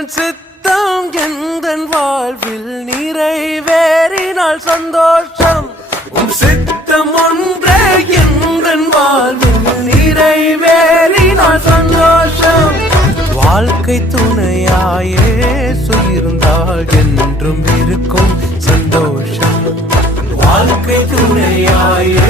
உந்தன் சித்தம் எந்தன் வாழ்வில் நிறைவேறினால் சந்தோஷம். உன் சித்தம் ஒன்றே எந்தன் வாழ்வில் நிறைவேறினால் சந்தோஷம். வாழ்க்கை துணையாயே இருந்தால் என்றும் இருக்கும் சந்தோஷம். வாழ்க்கை துணையாயே